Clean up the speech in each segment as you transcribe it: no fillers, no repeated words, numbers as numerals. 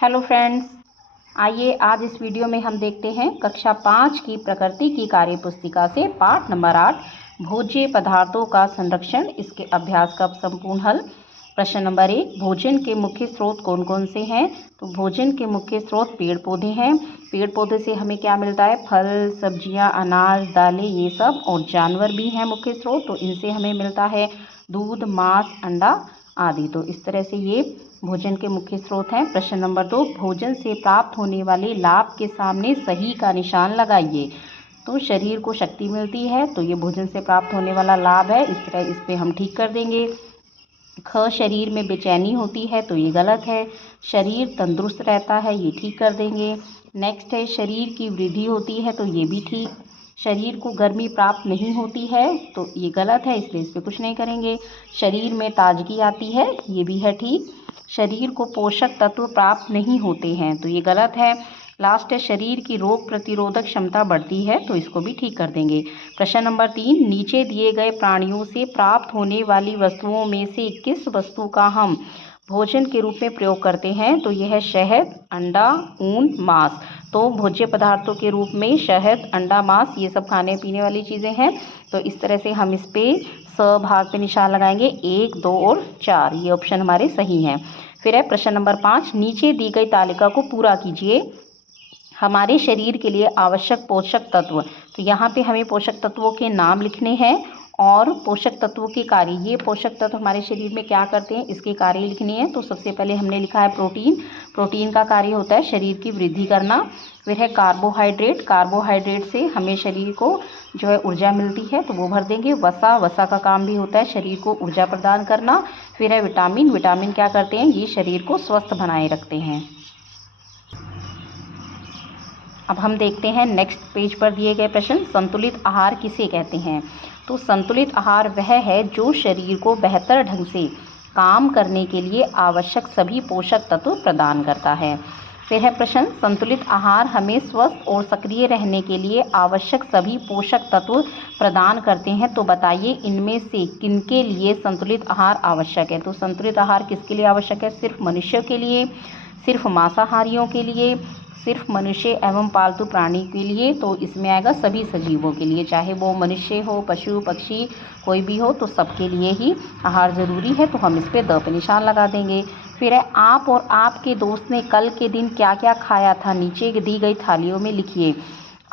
Hello friends, आइए आज इस वीडियो में हम देखते हैं कक्षा 5 की प्रकृति की कार्य पुस्तिका से पाठ नंबर 8 भोज्य पदार्थों का संरक्षण, इसके अभ्यास का संपूर्ण हल। प्रश्न नंबर 1, भोजन के मुख्य स्रोत कौन कौन से हैं? तो भोजन के मुख्य स्रोत पेड़ पौधे हैं। पेड़ पौधे से हमें क्या मिलता है? फल, सब्जियां, अनाज, दालें, ये सब। और जानवर भी हैं मुख्य स्रोत, तो इनसे हमें मिलता है दूध, मांस, अंडा आदि। तो इस तरह से ये भोजन के मुख्य स्रोत हैं। प्रश्न नंबर 2, भोजन से प्राप्त होने वाले लाभ के सामने सही का निशान लगाइए। तो शरीर को शक्ति मिलती है, तो ये भोजन से प्राप्त होने वाला लाभ है। इस तरह इस पे हम ठीक कर देंगे। ख, शरीर में बेचैनी होती है, तो ये गलत है। शरीर तंदुरुस्त रहता है, ये ठीक कर देंगे। नेक्स्ट है शरीर की वृद्धि होती है, तो ये भी ठीक। शरीर को गर्मी प्राप्त नहीं होती है, तो ये गलत है, इसलिए इस पर कुछ नहीं करेंगे। शरीर में ताजगी आती है, ये भी है ठीक। शरीर को पोषक तत्व प्राप्त नहीं होते हैं, तो ये गलत है। लास्ट है शरीर की रोग प्रतिरोधक क्षमता बढ़ती है, तो इसको भी ठीक कर देंगे। प्रश्न नंबर 3, नीचे दिए गए प्राणियों से प्राप्त होने वाली वस्तुओं में से किस वस्तु का हम भोजन के रूप में प्रयोग करते हैं? तो यह है शहद, अंडा, ऊन, मांस। तो भोज्य पदार्थों के रूप में शहद, अंडा, मांस, ये सब खाने पीने वाली चीज़ें हैं। तो इस तरह से हम इस पे स भाग पे निशान लगाएंगे। 1, 2 और 4 ये ऑप्शन हमारे सही हैं। फिर है प्रश्न नंबर 5, नीचे दी गई तालिका को पूरा कीजिए। हमारे शरीर के लिए आवश्यक पोषक तत्व, तो यहाँ पे हमें पोषक तत्वों के नाम लिखने हैं और पोषक तत्वों के कार्य। ये पोषक तत्व हमारे शरीर में क्या करते हैं, इसके कार्य लिखने हैं। तो सबसे पहले हमने लिखा है प्रोटीन। प्रोटीन का कार्य होता है शरीर की वृद्धि करना। फिर है कार्बोहाइड्रेट। कार्बोहाइड्रेट से हमें शरीर को जो है ऊर्जा मिलती है, तो वो भर देंगे। वसा, वसा का काम भी होता है शरीर को ऊर्जा प्रदान करना। फिर है विटामिन। विटामिन क्या करते हैं? ये शरीर को स्वस्थ बनाए रखते हैं। अब हम देखते हैं नेक्स्ट पेज पर दिए गए प्रश्न। संतुलित आहार किसे कहते हैं? तो संतुलित आहार वह है जो शरीर को बेहतर ढंग से काम करने के लिए आवश्यक सभी पोषक तत्व प्रदान करता है। फिर है प्रश्न, संतुलित आहार हमें स्वस्थ और सक्रिय रहने के लिए आवश्यक सभी पोषक तत्व प्रदान करते हैं। तो बताइए इनमें से किनके लिए संतुलित आहार आवश्यक है? तो संतुलित आहार किसके लिए आवश्यक है? सिर्फ मनुष्य के लिए, सिर्फ मांसाहारियों के लिए, सिर्फ मनुष्य एवं पालतू प्राणी के लिए? तो इसमें आएगा सभी सजीवों के लिए, चाहे वो मनुष्य हो, पशु, पक्षी, कोई भी हो, तो सबके लिए ही आहार ज़रूरी है। तो हम इस पे द पे निशान लगा देंगे। फिर है आप और आपके दोस्त ने कल के दिन क्या क्या खाया था? नीचे दी गई थालियों में लिखिए।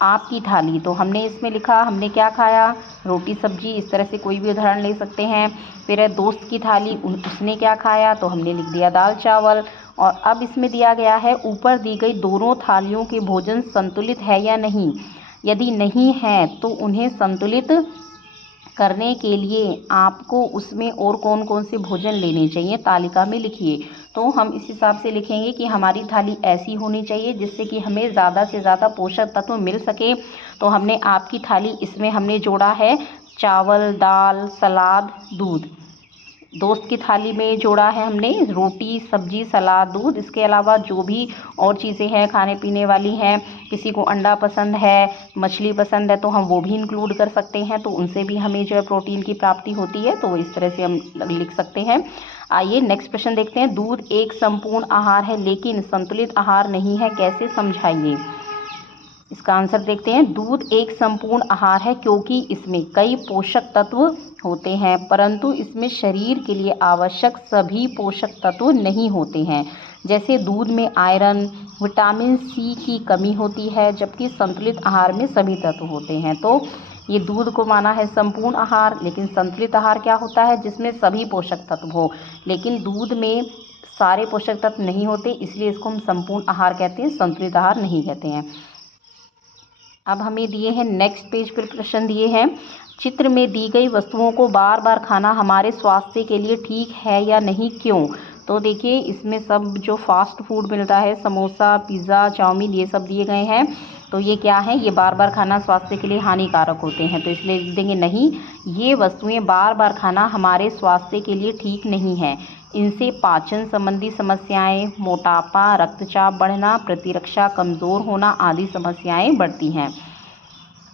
आपकी थाली, तो हमने इसमें लिखा हमने क्या खाया? रोटी सब्जी। इस तरह से कोई भी उदाहरण ले सकते हैं। फिर है दोस्त की थाली, उसने क्या खाया? तो हमने लिख दिया दाल चावल। और अब इसमें दिया गया है ऊपर दी गई दोनों थालियों के भोजन संतुलित है या नहीं। यदि नहीं है तो उन्हें संतुलित करने के लिए आपको उसमें और कौन कौन से भोजन लेने चाहिए तालिका में लिखिए। तो हम इस हिसाब से लिखेंगे कि हमारी थाली ऐसी होनी चाहिए जिससे कि हमें ज़्यादा से ज़्यादा पोषक तत्व मिल सके। तो हमने आपकी थाली, इसमें हमने जोड़ा है चावल, दाल, सलाद, दूध। दोस्त की थाली में जोड़ा है हमने रोटी, सब्जी, सलाद, दूध। इसके अलावा जो भी और चीज़ें हैं खाने पीने वाली हैं, किसी को अंडा पसंद है, मछली पसंद है, तो हम वो भी इंक्लूड कर सकते हैं। तो उनसे भी हमें जो है प्रोटीन की प्राप्ति होती है, तो इस तरह से हम लिख सकते हैं। आइए नेक्स्ट प्रश्न देखते हैं। दूध एक संपूर्ण आहार है लेकिन संतुलित आहार नहीं है, कैसे समझाइए? इसका आंसर देखते हैं। दूध एक संपूर्ण आहार है क्योंकि इसमें कई पोषक तत्व होते हैं, परंतु इसमें शरीर के लिए आवश्यक सभी पोषक तत्व नहीं होते हैं। जैसे दूध में आयरन, विटामिन सी की कमी होती है, जबकि संतुलित आहार में सभी तत्व होते हैं। तो ये दूध को माना है संपूर्ण आहार, लेकिन संतुलित आहार क्या होता है? जिसमें सभी पोषक तत्व हो, लेकिन दूध में सारे पोषक तत्व नहीं होते, इसलिए इसको हम संपूर्ण आहार कहते हैं, संतुलित आहार नहीं कहते हैं। अब हमें दिए हैं नेक्स्ट पेज पर प्रश्न दिए हैं। चित्र में दी गई वस्तुओं को बार बार खाना हमारे स्वास्थ्य के लिए ठीक है या नहीं, क्यों? तो देखिए इसमें सब जो फास्ट फूड मिलता है, समोसा, पिज़्ज़ा, चाउमीन, ये सब दिए गए हैं। तो ये क्या है? ये बार बार खाना स्वास्थ्य के लिए हानिकारक होते हैं, तो इसलिए लिख देंगे नहीं, ये वस्तुएं बार बार खाना हमारे स्वास्थ्य के लिए ठीक नहीं है। इनसे पाचन संबंधी समस्याएं, मोटापा, रक्तचाप बढ़ना, प्रतिरक्षा कमज़ोर होना आदि समस्याएं बढ़ती हैं।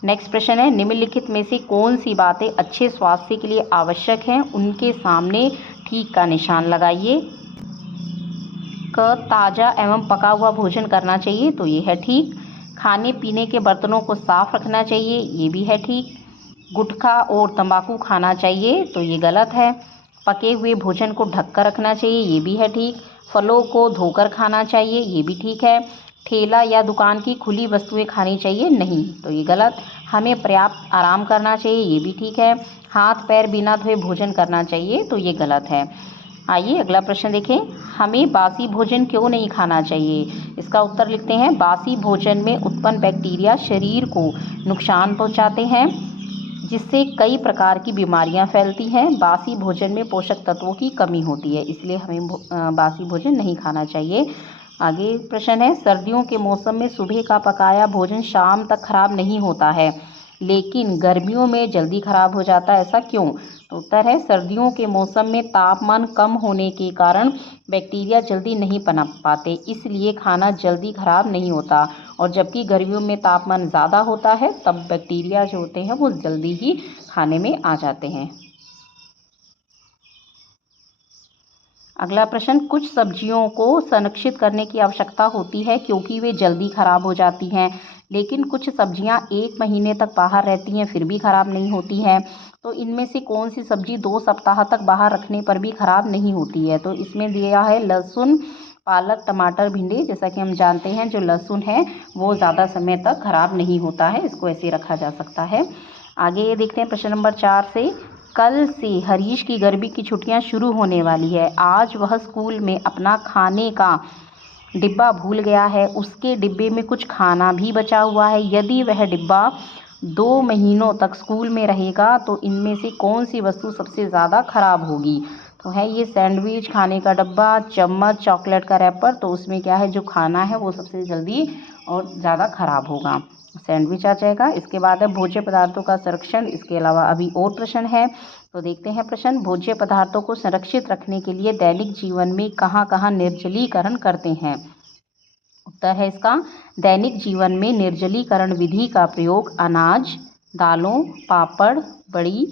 नेक्स्ट प्रश्न है, निम्नलिखित में से कौन सी बातें अच्छे स्वास्थ्य के लिए आवश्यक हैं? उनके सामने ठीक का निशान लगाइए। क ताज़ा एवं पका हुआ भोजन करना चाहिए, तो ये है ठीक। खाने पीने के बर्तनों को साफ रखना चाहिए, ये भी है ठीक। गुटखा और तंबाकू खाना चाहिए, तो ये गलत है। पके हुए भोजन को ढककर रखना चाहिए, ये भी है ठीक। फलों को धोकर खाना चाहिए, ये भी ठीक है। ठेला या दुकान की खुली वस्तुएं खानी चाहिए नहीं, तो ये गलत। हमें पर्याप्त आराम करना चाहिए, ये भी ठीक है। हाथ पैर बिना धोए भोजन करना चाहिए, तो ये गलत है। आइए अगला प्रश्न देखें। हमें बासी भोजन क्यों नहीं खाना चाहिए? इसका उत्तर लिखते हैं। बासी भोजन में उत्पन्न बैक्टीरिया शरीर को नुकसान पहुंचाते हैं, जिससे कई प्रकार की बीमारियां फैलती हैं। बासी भोजन में पोषक तत्वों की कमी होती है, इसलिए हमें बासी भोजन नहीं खाना चाहिए। आगे प्रश्न है, सर्दियों के मौसम में सुबह का पकाया भोजन शाम तक खराब नहीं होता है, लेकिन गर्मियों में जल्दी खराब हो जाता है, ऐसा क्यों? तो उत्तर है, सर्दियों के मौसम में तापमान कम होने के कारण बैक्टीरिया जल्दी नहीं पनप पाते, इसलिए खाना जल्दी खराब नहीं होता। और जबकि गर्मियों में तापमान ज़्यादा होता है, तब बैक्टीरिया जो होते हैं वो जल्दी ही खाने में आ जाते हैं। अगला प्रश्न, कुछ सब्जियों को संरक्षित करने की आवश्यकता होती है क्योंकि वे जल्दी खराब हो जाती हैं, लेकिन कुछ सब्जियां 1 महीने तक बाहर रहती हैं फिर भी खराब नहीं होती हैं। तो इनमें से कौन सी सब्जी 2 सप्ताह तक बाहर रखने पर भी खराब नहीं होती है? तो इसमें दिया है लहसुन, पालक, टमाटर, भिंडी। जैसा कि हम जानते हैं जो लहसुन है वो ज़्यादा समय तक खराब नहीं होता है, इसको ऐसे रखा जा सकता है। आगे ये देखते हैं प्रश्न नंबर 4 से। कल से हरीश की गर्मी की छुट्टियां शुरू होने वाली है। आज वह स्कूल में अपना खाने का डिब्बा भूल गया है। उसके डिब्बे में कुछ खाना भी बचा हुआ है। यदि वह डिब्बा 2 महीनों तक स्कूल में रहेगा तो इनमें से कौन सी वस्तु सबसे ज़्यादा खराब होगी? तो है ये सैंडविच, खाने का डब्बा, चम्मच, चॉकलेट का रैपर। तो उसमें क्या है, जो खाना है वो सबसे जल्दी और ज़्यादा खराब होगा, सैंडविच आ जाएगा। इसके बाद है भोज्य पदार्थों का संरक्षण। इसके अलावा अभी और प्रश्न है, तो देखते हैं प्रश्न। भोज्य पदार्थों को संरक्षित रखने के लिए दैनिक जीवन में कहाँ कहाँ निर्जलीकरण करते हैं? उत्तर है इसका, दैनिक जीवन में निर्जलीकरण विधि का प्रयोग अनाज, दालों, पापड़, बड़ी,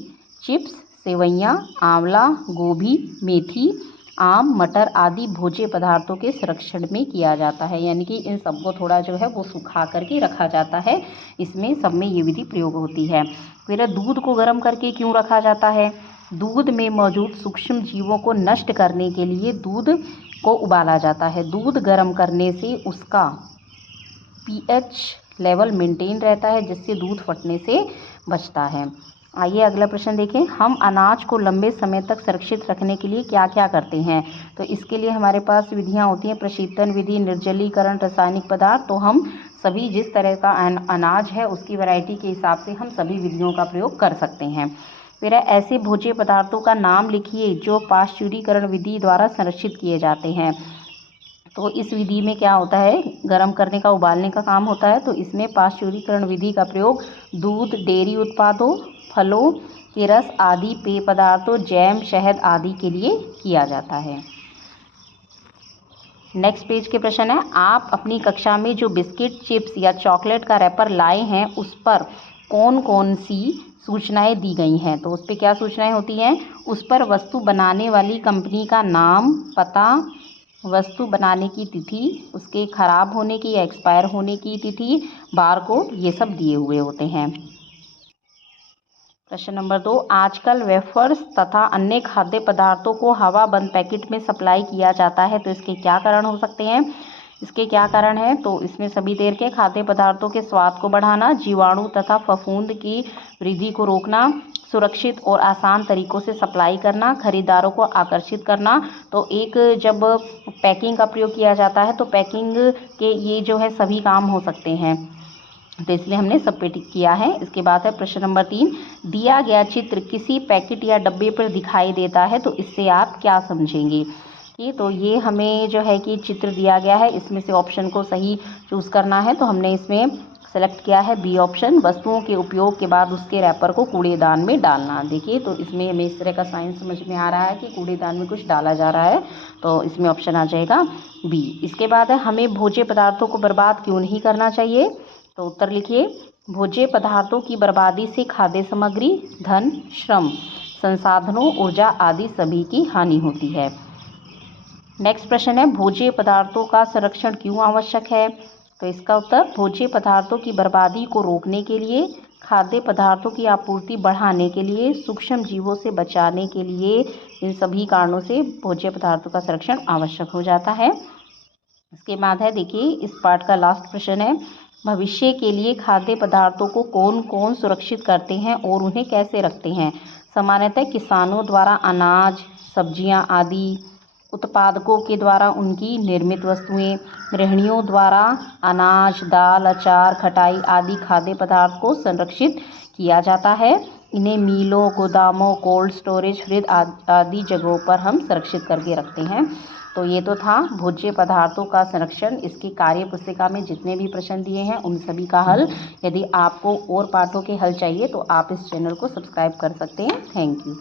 चिप्स, सेवइयाँ, आंवला, गोभी, मेथी, आम, मटर आदि भोज्य पदार्थों के संरक्षण में किया जाता है। यानी कि इन सबको थोड़ा जो है वो सुखा करके रखा जाता है, इसमें सब में ये विधि प्रयोग होती है। फिर दूध को गर्म करके क्यों रखा जाता है? दूध में मौजूद सूक्ष्म जीवों को नष्ट करने के लिए दूध को उबाला जाता है। दूध गर्म करने से उसका pH लेवल मेंटेन रहता है, जिससे दूध फटने से बचता है। आइए अगला प्रश्न देखें। हम अनाज को लंबे समय तक सुरक्षित रखने के लिए क्या क्या करते हैं? तो इसके लिए हमारे पास विधियां होती हैं, प्रशीतन विधि, निर्जलीकरण, रासायनिक पदार्थ। तो हम सभी जिस तरह का अनाज है उसकी वैरायटी के हिसाब से हम सभी विधियों का प्रयोग कर सकते हैं। फिर ऐसे भोज्य पदार्थों का नाम लिखिए जो पाश्चुरीकरण विधि द्वारा संरक्षित किए जाते हैं। तो इस विधि में क्या होता है, गर्म करने का, उबालने का काम होता है। तो इसमें पाश्चुरीकरण विधि का प्रयोग दूध, डेयरी उत्पादों, फलों के रस आदि, पेय पदार्थों, जैम, शहद आदि के लिए किया जाता है। नेक्स्ट पेज के प्रश्न है, आप अपनी कक्षा में जो बिस्किट, चिप्स या चॉकलेट का रैपर लाए हैं उस पर कौन कौन सी सूचनाएं दी गई हैं? तो उस पर क्या सूचनाएं होती हैं? उस पर वस्तु बनाने वाली कंपनी का नाम, पता, वस्तु बनाने की तिथि, उसके खराब होने की या एक्सपायर होने की तिथि, बारकोड, ये सब दिए हुए होते हैं। प्रश्न नंबर 2, आजकल वेफर्स तथा अन्य खाद्य पदार्थों को हवाबंद पैकेट में सप्लाई किया जाता है, तो इसके क्या कारण हो सकते हैं? इसके क्या कारण हैं? तो इसमें सभी तरह के खाद्य पदार्थों के स्वाद को बढ़ाना, जीवाणु तथा फफूंद की वृद्धि को रोकना, सुरक्षित और आसान तरीकों से सप्लाई करना, खरीदारों को आकर्षित करना। तो एक जब पैकिंग का प्रयोग किया जाता है तो पैकिंग के ये जो है सभी काम हो सकते हैं, तो इसलिए हमने सब पे टिक किया है। इसके बाद है प्रश्न नंबर 3, दिया गया चित्र किसी पैकेट या डब्बे पर दिखाई देता है, तो इससे आप क्या समझेंगे? तो ये हमें जो है कि चित्र दिया गया है, इसमें से ऑप्शन को सही चूज़ करना है। तो हमने इसमें सेलेक्ट किया है बी ऑप्शन, वस्तुओं के उपयोग के बाद उसके रैपर को कूड़ेदान में डालना। देखिए तो इसमें हमें इस तरह का साइन समझ में आ रहा है कि कूड़ेदान में कुछ डाला जा रहा है, तो इसमें ऑप्शन आ जाएगा बी। इसके बाद है, हमें भोज्य पदार्थों को बर्बाद क्यों नहीं करना चाहिए? तो उत्तर लिखिए, भोज्य पदार्थों की बर्बादी से खाद्य सामग्री, धन, श्रम, संसाधनों, ऊर्जा आदि सभी की हानि होती है। नेक्स्ट प्रश्न है, भोज्य पदार्थों का संरक्षण क्यों आवश्यक है? तो इसका उत्तर, भोज्य पदार्थों की बर्बादी को रोकने के लिए, खाद्य पदार्थों की आपूर्ति बढ़ाने के लिए, सूक्ष्म जीवों से बचाने के लिए, इन सभी कारणों से भोज्य पदार्थों का संरक्षण आवश्यक हो जाता है। इसके बाद है, देखिए इस पार्ट का लास्ट प्रश्न है, भविष्य के लिए खाद्य पदार्थों को कौन कौन सुरक्षित करते हैं और उन्हें कैसे रखते हैं? सामान्यतः किसानों द्वारा अनाज, सब्जियां आदि, उत्पादकों के द्वारा उनकी निर्मित वस्तुएं, गृहिणियों द्वारा अनाज, दाल, अचार, खटाई आदि खाद्य पदार्थ को संरक्षित किया जाता है। इन्हें मीलों, गोदामों, कोल्ड स्टोरेज, फ्रिज आदि जगहों पर हम सुरक्षित करके रखते हैं। तो ये तो था भोज्य पदार्थों का संरक्षण। इसकी कार्य पुस्तिका में जितने भी प्रश्न दिए हैं उन सभी का हल। यदि आपको और पाठों के हल चाहिए तो आप इस चैनल को सब्सक्राइब कर सकते हैं। Thank you.